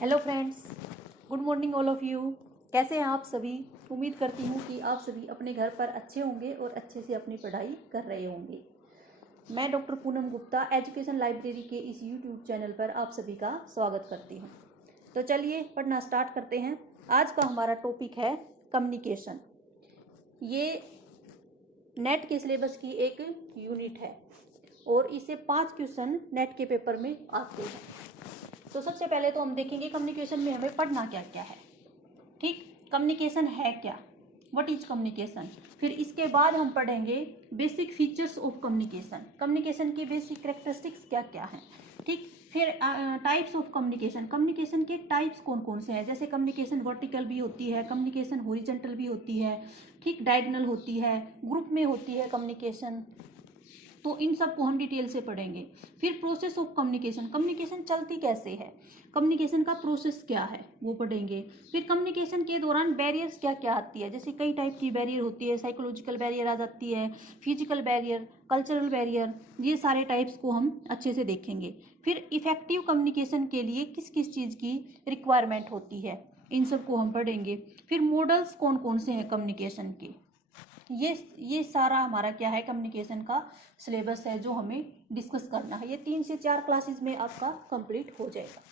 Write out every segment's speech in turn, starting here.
Hello friends, good morning all of you. कैसे हैं आप सभी? उम्मीद करती हूँ कि आप सभी अपने घर पर अच्छे होंगे और अच्छे से अपनी पढ़ाई कर रहे होंगे। मैं doctor Poonam Gupta education library के इस यूट्यूब चैनल पर आप सभी का स्वागत करती हूँ। तो चलिए पढ़ना स्टार्ट करते हैं। आज का हमारा टॉपिक है कम्युनिकेशन। ये नेट के सिलेबस की एक यूनिट है और इससे 5 क्वेश्चन नेट के पेपर में आते हैं। तो सबसे पहले तो हम देखेंगे कम्युनिकेशन में हमें पढ़ना क्या क्या है। ठीक, कम्युनिकेशन है क्या, व्हाट इज कम्युनिकेशन। फिर इसके बाद हम पढ़ेंगे basic features of communication, communication की बेसिक कैरेक्टरिस्टिक्स क्या क्या हैं। ठीक, फिर टाइप्स ऑफ कम्युनिकेशन, कम्युनिकेशन के टाइप्स कौन कौन से हैं, जैसे कम्युनिकेशन वर्टिकल भी होती है, कम्युनिकेशन हॉरिजॉन्टल भी होती है, ठीक, डायगोनल होती है, ग्रुप में होती है कम्युनिकेशन। तो इन सब को हम डिटेल से पढ़ेंगे। फिर प्रोसेस ऑफ कम्युनिकेशन, कम्युनिकेशन चलती कैसे है, कम्युनिकेशन का प्रोसेस क्या है वो पढ़ेंगे। फिर कम्युनिकेशन के दौरान बैरियर्स क्या क्या आती है, जैसे कई टाइप की बैरियर होती है, साइकोलॉजिकल बैरियर आ जाती है, फिजिकल बैरियर, कल्चरल बैरियर, ये सारे टाइप्स को हम अच्छे से देखेंगे। फिर इफेक्टिव कम्युनिकेशन के लिए किस किस चीज़ की रिक्वायरमेंट होती है, इन सब को हम पढ़ेंगे। फिर मॉडल्स कौन कौन से हैं कम्युनिकेशन के, ये सारा हमारा क्या है कम्युनिकेशन का सिलेबस है जो हमें डिस्कस करना है। ये 3 से 4 क्लासेस में आपका कंप्लीट हो जाएगा।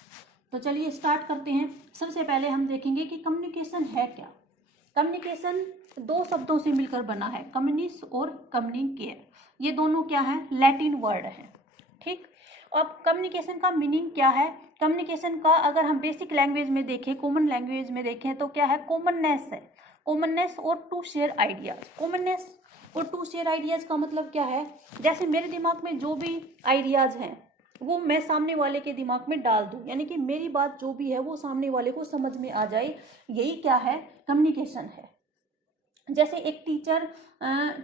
तो चलिए स्टार्ट करते हैं। सबसे पहले हम देखेंगे कि कम्युनिकेशन है क्या। कम्युनिकेशन 2 शब्दों से मिलकर बना है, कम्युनिस और कम्युनिकेयर। ये दोनों क्या है, लैटिन वर्ड है। ठीक, अब कम्युनिकेशन का मीनिंग क्या है, कम्युनिकेशन का अगर हम बेसिक लैंग्वेज में देखें, कॉमन लैंग्वेज में देखें तो क्या है, कॉमननेस है, कॉमननेस और टू शेयर आइडियाज। कॉमननेस और टू शेयर आइडियाज का मतलब क्या है, जैसे मेरे दिमाग में जो भी आइडियाज हैं वो मैं सामने वाले के दिमाग में डाल दूं, यानी कि मेरी बात जो भी है वो सामने वाले को समझ में आ जाए, यही क्या है, कम्युनिकेशन है। जैसे एक टीचर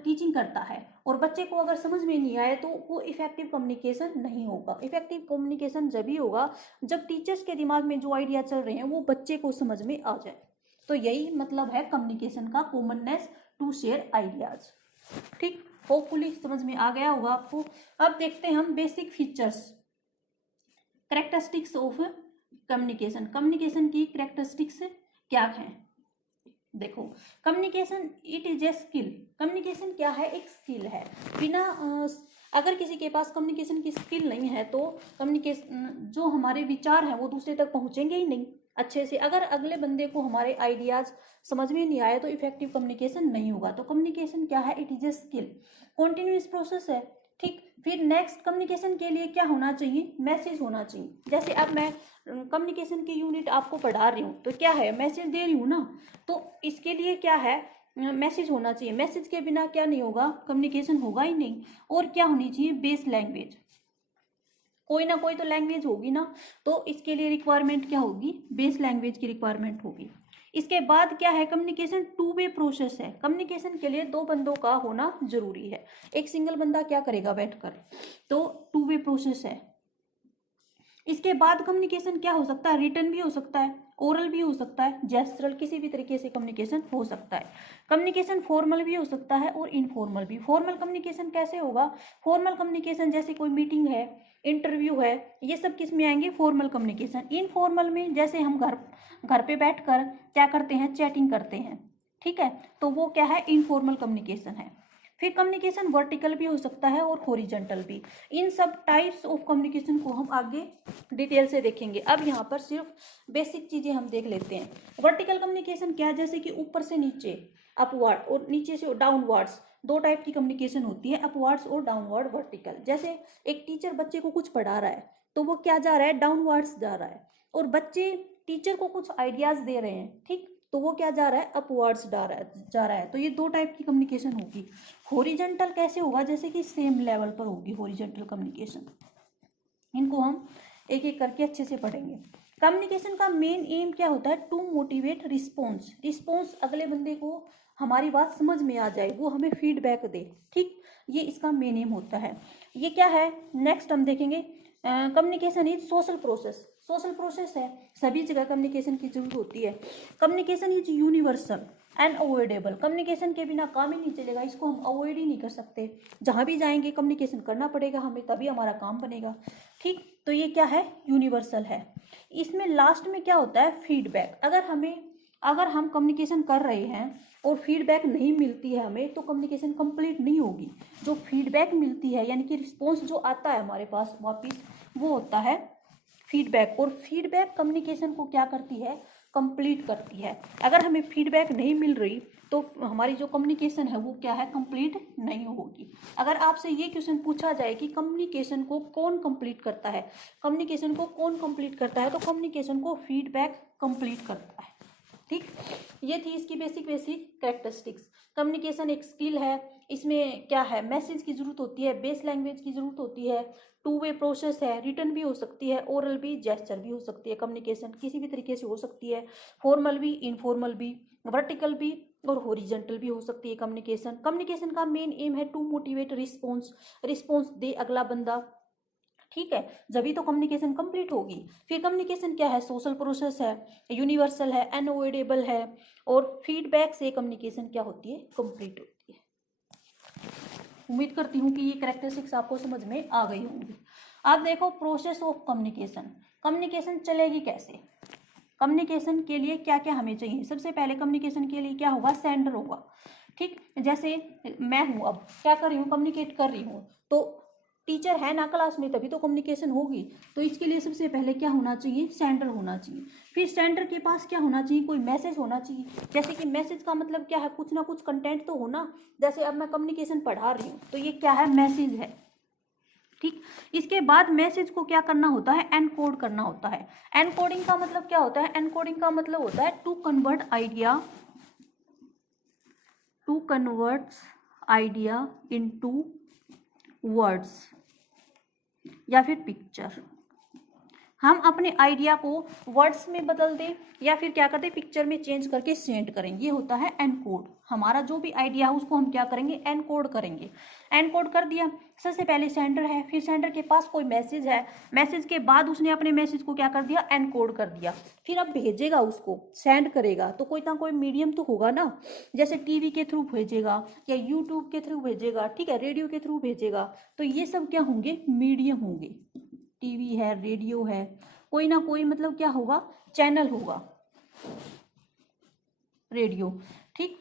टीचिंग करता है और बच्चे को अगर समझ में नहीं आए तो वो इफेक्टिव कम्युनिकेशन नहीं होगा। इफेक्टिव कम्युनिकेशन जब ही होगा जब टीचर्स के दिमाग में जो आइडिया चल रहे हैं वो बच्चे को समझ में आ जाए। तो यही मतलब है कम्युनिकेशन का, कॉमननेस, टू शेयर आइडियाज। ठीक, होपफुली समझ में आ गया होगा आपको। अब देखते हैं हम basic features, characteristics of communication. Communication की कैरेक्टरिस्टिक्स क्या है, देखो, communication it is a skill. Communication क्या है, एक स्किल है। बिना अगर किसी के पास कम्युनिकेशन की स्किल नहीं है तो कम्युनिकेशन जो हमारे विचार हैं वो दूसरे तक पहुंचेंगे ही नहीं अच्छे से। अगर अगले बंदे को हमारे आइडियाज समझ में नहीं आए तो इफेक्टिव कम्युनिकेशन नहीं होगा। तो कम्युनिकेशन क्या है, it is a skill, continuous process है। ठीक, फिर नेक्स्ट, कम्युनिकेशन के लिए क्या होना चाहिए, मैसेज होना चाहिए। जैसे अब मैं कम्युनिकेशन की यूनिट आपको पढ़ा रही हूँ तो क्या है, मैसेज दे रही हूँ ना, तो इसके लिए क्या है, मैसेज होना चाहिए। मैसेज के बिना क्या नहीं होगा, कम्युनिकेशन होगा ही नहीं। और क्या होनी चाहिए, बेस लैंग्वेज, कोई ना कोई तो लैंग्वेज होगी ना, तो इसके लिए रिक्वायरमेंट क्या होगी, बेस लैंग्वेज की रिक्वायरमेंट होगी। इसके बाद क्या है, कम्युनिकेशन टू वे प्रोसेस है। कम्युनिकेशन के लिए 2 बंदों का होना जरूरी है, एक सिंगल बंदा क्या करेगा बैठकर, तो टू वे प्रोसेस है। इसके बाद कम्युनिकेशन क्या हो सकता है, रिटन भी हो सकता है, ओरल भी हो सकता है, जेस्चरल, किसी भी तरीके से कम्युनिकेशन हो सकता है। कम्युनिकेशन फॉर्मल भी हो सकता है और इनफॉर्मल भी। फॉर्मल कम्युनिकेशन कैसे होगा, फॉर्मल कम्युनिकेशन जैसे कोई मीटिंग है, इंटरव्यू है, ये सब किस में आएंगे, फॉर्मल कम्युनिकेशन। इनफॉर्मल में जैसे हम घर पे बैठकर क्या करते हैं, चैटिंग करते हैं, ठीक है, तो वो क्या है, इनफॉर्मल कम्युनिकेशन है। फिर कम्युनिकेशन वर्टिकल भी हो सकता है और हॉरिजॉन्टल भी। इन सब टाइप्स ऑफ कम्युनिकेशन को हम आगे डिटेल से देखेंगे। अब यहाँ पर सिर्फ बेसिक चीजें हम देख लेते हैं। वर्टिकल कम्युनिकेशन क्या है, जैसे कि ऊपर से नीचे, अपवर्ड, और नीचे से डाउनवर्ड्स, 2 टाइप की कम्युनिकेशन होती है, अपवर्ड्स और डाउनवर्ड वर्टिकल। जैसे एक टीचर बच्चे को कुछ पढ़ा रहा है तो वो क्या जा रहा है, डाउनवर्ड्स जा रहा है, और बच्चे टीचर को कुछ आइडियाज दे रहे हैं, ठीक, तो वो क्या जा रहा है, अपवर्ड्स जा रहा है। तो ये 2 टाइप की कम्युनिकेशन होगी। हॉरिजॉन्टल कैसे होगा, जैसे कि सेम लेवल पर होगी हॉरिजॉन्टल कम्युनिकेशन। इनको हम एक एक करके अच्छे से पढ़ेंगे। कम्युनिकेशन का मेन एम क्या होता है, टू मोटिवेट रिस्पॉन्स। रिस्पॉन्स अगले बंदे को हमारी बात समझ में आ जाए, वो हमें फीडबैक दे, ठीक, ये इसका मेन एम होता है। ये क्या है, नेक्स्ट हम देखेंगे, communication is social process. Social process है, सभी जगह कम्युनिकेशन की जरूरत होती है। Communication is universal and avoidable, communication के बिना काम ही नहीं चलेगा, इसको हम अवॉइड ही नहीं कर सकते। जहाँ भी जाएंगे कम्युनिकेशन करना पड़ेगा हमें, तभी हमारा काम बनेगा। ठीक, तो ये क्या है, यूनिवर्सल है। इसमें लास्ट में क्या होता है, फीडबैक। अगर हम कम्युनिकेशन कर रहे हैं और फीडबैक नहीं मिलती है हमें, तो कम्युनिकेशन कंप्लीट नहीं होगी। जो फीडबैक मिलती है यानी कि रिस्पॉन्स जो आता है हमारे पास वापस, वो होता है फीडबैक। और फीडबैक कम्युनिकेशन को क्या करती है, कंप्लीट करती है। अगर हमें फीडबैक नहीं मिल रही तो हमारी जो कम्युनिकेशन है वो क्या है, कंप्लीट नहीं होगी। अगर आपसे ये क्वेश्चन पूछा जाए कि कम्युनिकेशन को कौन कंप्लीट करता है, कम्युनिकेशन को कौन कंप्लीट करता है, तो कम्युनिकेशन को फीडबैक कंप्लीट करता है। ठीक, ये थी इसकी बेसिक कैरेक्टरिस्टिक्स। कम्युनिकेशन एक स्किल है, इसमें क्या है, मैसेज की जरूरत होती है, बेस लैंग्वेज की जरूरत होती है, टू वे प्रोसेस है, रिटन भी हो सकती है, ओरल भी, जेस्चर भी हो सकती है। कम्युनिकेशन किसी भी तरीके से हो सकती है, फॉर्मल भी, इनफॉर्मल भी, वर्टिकल भी और हॉरिजॉन्टल भी हो सकती है। कम्युनिकेशन का मेन एम है टू मोटिवेट रिस्पॉन्स दे अगला बंदा। ठीक है, जब तो कम्युनिकेशन कंप्लीट होगी। फिर कम्युनिकेशन क्या है, सोशल प्रोसेस है, यूनिवर्सल है, अनअवॉइडेबल है, और फीडबैक से कम्युनिकेशन क्या होती है, कंप्लीट होती है। उम्मीद करती हूँ कि ये कैरेक्टरिस्टिक्स आपको समझ में आ गई होंगी। अब देखो प्रोसेस ऑफ कम्युनिकेशन, कम्युनिकेशन चलेगी कैसे, कम्युनिकेशन के लिए क्या क्या हमें चाहिए। सबसे पहले कम्युनिकेशन के लिए क्या होगा, सेंडर होगा। ठीक, जैसे मैं हूँ, अब क्या कर रही हूँ, कम्युनिकेट कर रही हूँ, तो टीचर है ना क्लास में, तभी तो कम्युनिकेशन होगी। तो इसके लिए सबसे पहले क्या होना चाहिए, सेंडर होना चाहिए। फिर सेंडर के पास क्या होना चाहिए, कोई मैसेज होना चाहिए। जैसे कि मैसेज का मतलब क्या है, कुछ ना कुछ कंटेंट तो होना। जैसे अब मैं कम्युनिकेशन पढ़ा रही हूँ तो ये क्या है, मैसेज है। ठीक, इसके बाद मैसेज को क्या करना होता है, एनकोड करना होता है। एनकोडिंग का मतलब क्या होता है, एनकोडिंग का मतलब होता है to convert idea into words या फिर पिक्चर। हम अपने आइडिया को वर्ड्स में बदल दें या फिर क्या करते हैं, पिक्चर में चेंज करके सेंड करें, ये होता है एनकोड। हमारा जो भी आइडिया है उसको हम क्या करेंगे, एनकोड करेंगे। एनकोड कर दिया, सबसे पहले सेंडर है, फिर सेंडर के पास कोई मैसेज है, मैसेज के बाद उसने अपने मैसेज को क्या कर दिया, एनकोड कर दिया। फिर अब भेजेगा, उसको सेंड करेगा, तो कोई ना कोई मीडियम तो होगा ना। जैसे टीवी के थ्रू भेजेगा या यूट्यूब के थ्रू भेजेगा, ठीक है, रेडियो के थ्रू भेजेगा। तो ये सब क्या होंगे, मीडियम होंगे। टीवी है, रेडियो है, कोई ना कोई मतलब क्या होगा, चैनल होगा, रेडियो। ठीक,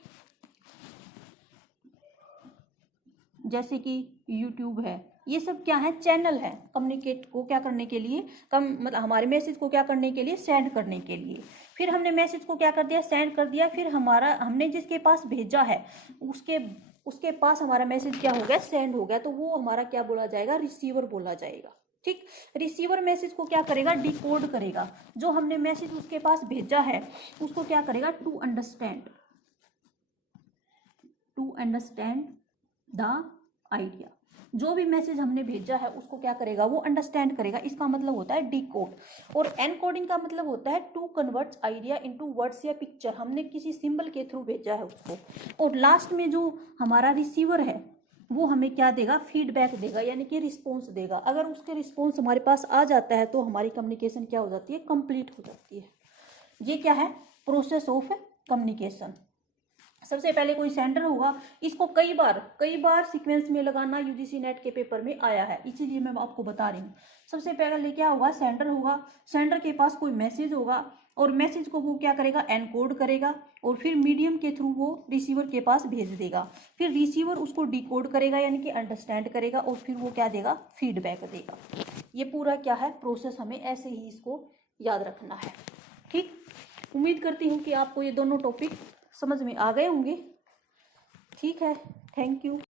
जैसे कि यूट्यूब है, ये सब क्या है, चैनल है कम्युनिकेट को क्या करने के लिए, मतलब हमारे मैसेज को क्या करने के लिए, सेंड करने के लिए। फिर हमने मैसेज को क्या कर दिया, सेंड कर दिया। फिर हमने जिसके पास भेजा है उसके पास हमारा मैसेज क्या हो गया, सेंड हो गया। तो वो हमारा क्या बोला जाएगा, रिसीवर बोला जाएगा। ठीक, रिसीवर मैसेज को क्या करेगा, डिकोड करेगा। जो हमने मैसेज उसके पास भेजा है उसको क्या करेगा, टू अंडरस्टैंड द आइडिया। जो भी मैसेज हमने भेजा है उसको क्या करेगा, वो अंडरस्टैंड करेगा। इसका मतलब होता है डिकोड। और एनकोडिंग का मतलब होता है to convert idea into words या पिक्चर। हमने किसी सिंबल के थ्रू भेजा है उसको, और लास्ट में जो हमारा रिसीवर है वो हमें क्या देगा, फीडबैक देगा, यानी कि रिस्पॉन्स देगा। अगर उसके रिस्पॉन्स हमारे पास आ जाता है तो हमारी कम्युनिकेशन क्या हो जाती है, कंप्लीट हो जाती है। ये क्या है, प्रोसेस ऑफ कम्युनिकेशन। सबसे पहले कोई सेंडर होगा, इसको कई बार सीक्वेंस में लगाना यूजीसी नेट के पेपर में आया है, इसीलिए मैं आपको बता रही हूँ। सबसे पहले क्या होगा, सेंडर होगा, सेंडर के पास कोई मैसेज होगा, और मैसेज को वो क्या करेगा, एनकोड करेगा, और फिर मीडियम के थ्रू वो रिसीवर के पास भेज देगा। फिर रिसीवर उसको डिकोड करेगा यानी कि अंडरस्टैंड करेगा, और फिर वो क्या देगा, फीडबैक देगा। ये पूरा क्या है, प्रोसेस हमें ऐसे ही इसको याद रखना है। ठीक, उम्मीद करती हूँ कि आपको ये दोनों टॉपिक समझ में आ गए होंगे। ठीक है, थैंक यू।